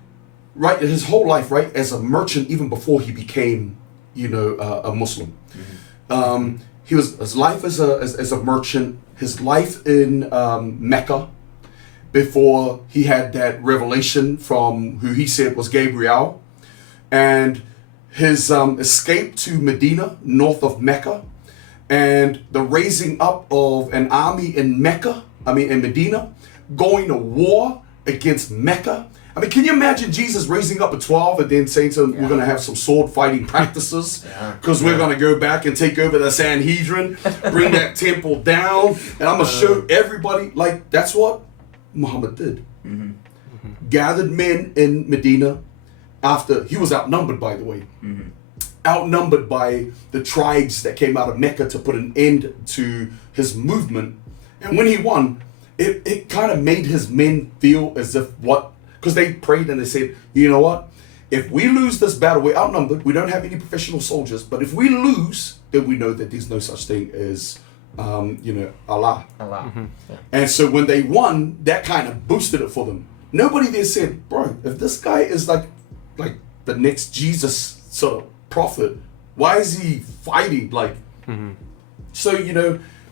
right, his whole life, right, as a merchant, even before he became, a Muslim. His life as a merchant, his life in Mecca, before he had that revelation from who he said was Gabriel, and his escape to Medina, north of Mecca, and the raising up of an army in Medina, going to war against Mecca. I mean, can you imagine Jesus raising up a 12 and then saying to them, we're going to have some sword fighting practices because we're going to go back and take over the Sanhedrin, bring that temple down, and I'm going to show everybody, like, that's what Muhammad did. Gathered men in Medina after he was outnumbered, by the way, outnumbered by the tribes that came out of Mecca to put an end to his movement. And when he won, it kind of made his men feel as if because they prayed and they said, you know what, if we lose this battle, we're outnumbered, we don't have any professional soldiers, but if we lose, then we know that there's no such thing as Allah. Yeah. And so when they won, that kind of boosted it for them. Nobody there said, bro, if this guy is like the next Jesus sort of prophet, why is he fighting? So,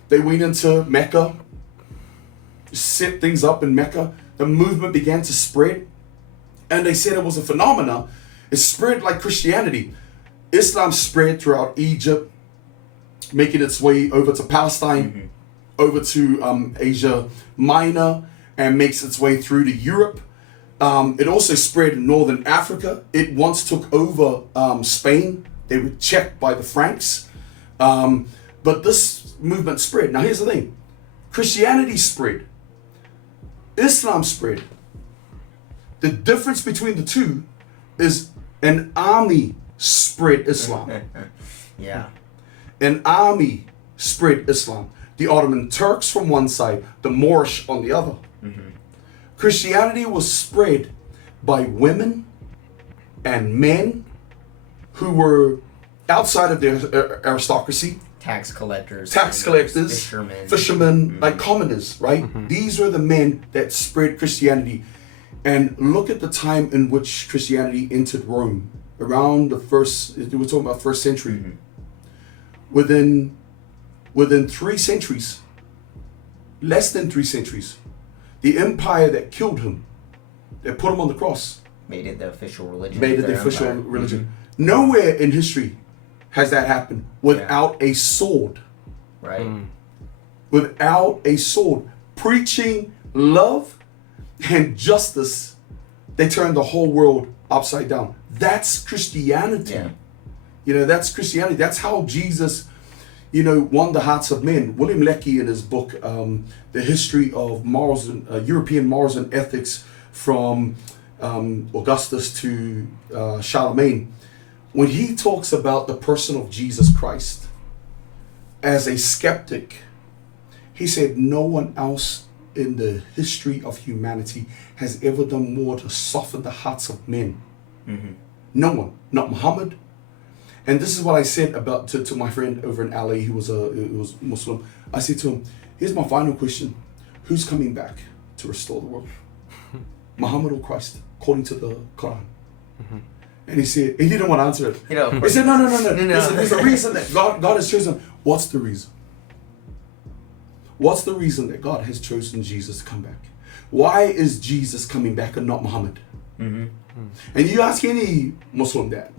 they went into Mecca, set things up in Mecca. The movement began to spread, and they said it was a phenomena. It spread like Christianity. Islam spread throughout Egypt, making its way over to Palestine, over to Asia Minor, and makes its way through to Europe. It also spread in northern Africa. It once took over Spain. They were checked by the Franks. But this movement spread. Now here's the thing. Christianity spread. Islam spread. The difference between the two is an army spread Islam. Yeah. An army spread Islam. the Ottoman Turks from one side, the Moorish on the other. Christianity was spread by women and men who were outside of their aristocracy. Tax collectors, fishermen, like commoners, right? These were the men that spread Christianity. And look at the time in which Christianity entered Rome. Around the we're talking about first century. Within 3 centuries, less than 3 centuries, the empire that killed him, that put him on the cross, made it the official religion. Nowhere in history has that happened without a sword. Right. Without a sword. Preaching love and justice, they turned the whole world upside down. That's Christianity. Yeah. You know, that's Christianity. That's how Jesus, you know, won the hearts of men. William Leckie, in his book, The History of Morals and European Morals and Ethics, from Augustus to Charlemagne, when he talks about the person of Jesus Christ as a skeptic, he said no one else in the history of humanity has ever done more to soften the hearts of men. No one, not Muhammad. And this is what I said about to my friend over in LA who was Muslim. I said to him, here's my final question. Who's coming back to restore the world? Muhammad or Christ, according to the Quran? And he said, he didn't want to answer it. He said, no. There's a reason that God has chosen. What's the reason? What's the reason that God has chosen Jesus to come back? Why is Jesus coming back and not Muhammad? And you ask any Muslim that.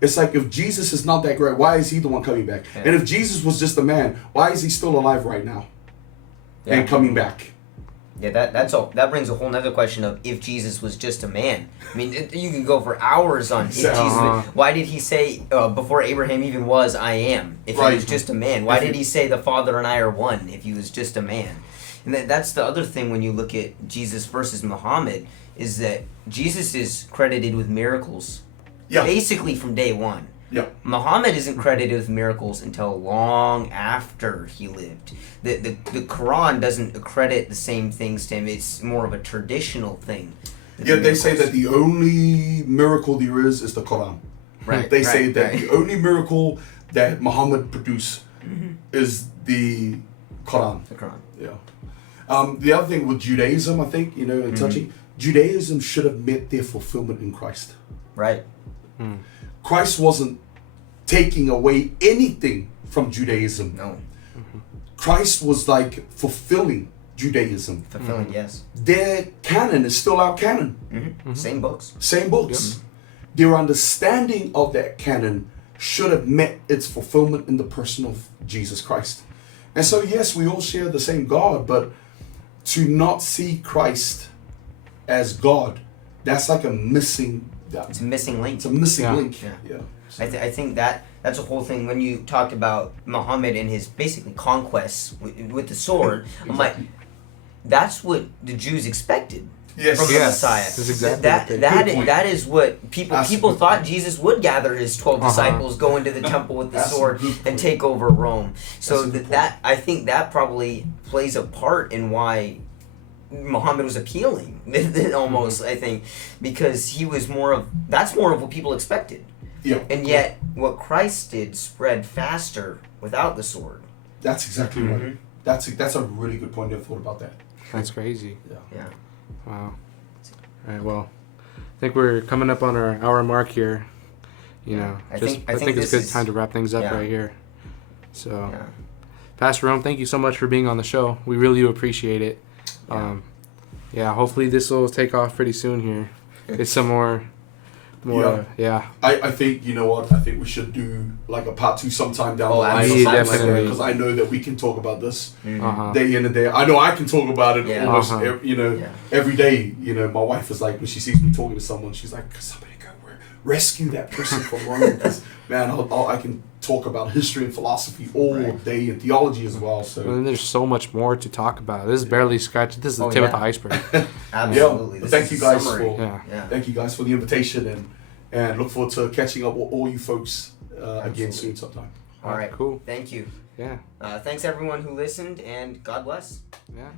It's like, if Jesus is not that great, why is he the one coming back? Yeah. And if Jesus was just a man, why is he still alive right now and coming back? Yeah, that brings a whole nother question of if Jesus was just a man. I mean, you can go for hours on if Jesus. Why did he say before Abraham even was, I am? If he was just a man, why did he say the Father and I are one? If he was just a man, and that's the other thing when you look at Jesus versus Muhammad, is that Jesus is credited with miracles, basically from day one. Muhammad isn't credited with miracles until long after he lived. The Quran doesn't accredit the same things to him. It's more of a traditional thing. They say that the only miracle there is the Quran. They say that the only miracle that Muhammad produced is the Quran. The Quran. The other thing with Judaism, I think, you know, in touching, Judaism should have met their fulfillment in Christ. Christ wasn't taking away anything from Judaism. No. Christ was like fulfilling Judaism. Fulfilling, yes. Their canon is still our canon. Same books. Same books. Their understanding of that canon should have met its fulfillment in the person of Jesus Christ. And so, yes, we all share the same God, but to not see Christ as God, that's like a missing... It's a missing link. It's a missing link. I think that's a whole thing. When you talked about Muhammad and his basically conquests with the sword, I'm like, that's what the Jews expected from the Messiah. That's exactly that is what people thought Jesus would gather his 12 disciples, go into the temple with the sword, and take over Rome. So that I think that probably plays a part in why Muhammad was appealing, almost, I think, because he was that's more of what people expected. And yet, what Christ did spread faster without the sword. That's exactly right. That's a really good point. I never thought about that. That's crazy. Yeah. Wow. All right, well, I think we're coming up on our hour mark here. You know, I think it's a good time to wrap things up right here. So, Pastor Rome, thank you so much for being on the show. We really do appreciate it. Hopefully this will take off pretty soon here. It's some more. I think, you know what, I think we should do like a part 2 sometime down the line. Definitely. Because I know that we can talk about this day in and day out. I know I can talk about it almost every day. You know, my wife is like, when she sees me talking to someone, she's like, somebody go rescue that person from Rome. Because, man, I can talk about history and philosophy all day, and theology as well. So and there's so much more to talk about. This is barely scratched. This is the tip of the iceberg. Absolutely. Thank you guys for the invitation, and look forward to catching up with all you folks again soon sometime. All right, cool. Thank you. Yeah. Thanks everyone who listened, and God bless. Yeah.